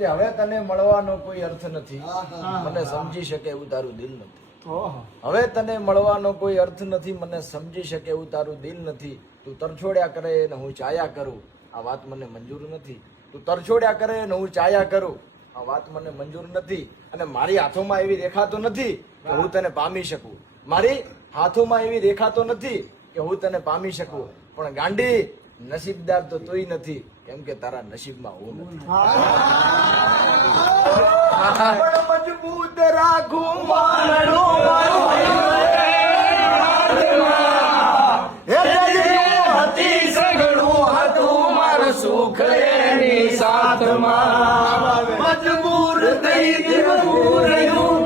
કે હવે તને મળવાનો કોઈ અર્થ નથી, મને સમજી શકે એવું તારું દિલ નથી. હવે તને મળવાનો કોઈ અર્થ નથી, મને સમજી શકે એવું તારું દિલ નથી. તું તરછોડ્યા કરે ને હું ચાયા કરું, આ વાત મને મંજૂર નથી. તું તરછોડ્યા કરે ને હું ચાયા કરું, આ વાત મને મંજૂર નથી. અને મારી હાથોમાં એવી રેખા તો નથી કે હું તને પામી શકું. મારી હાથોમાં એવી રેખા તો નથી કે હું તને પામી શકું. પણ ગાંડી નસીબદાર તો તોય નથી, કેમ કે તારા નસીબમાં હું નથી. મજબૂત રાખું માનડું સુખ એની સાથમાં મજબૂર થઈ રહ્યું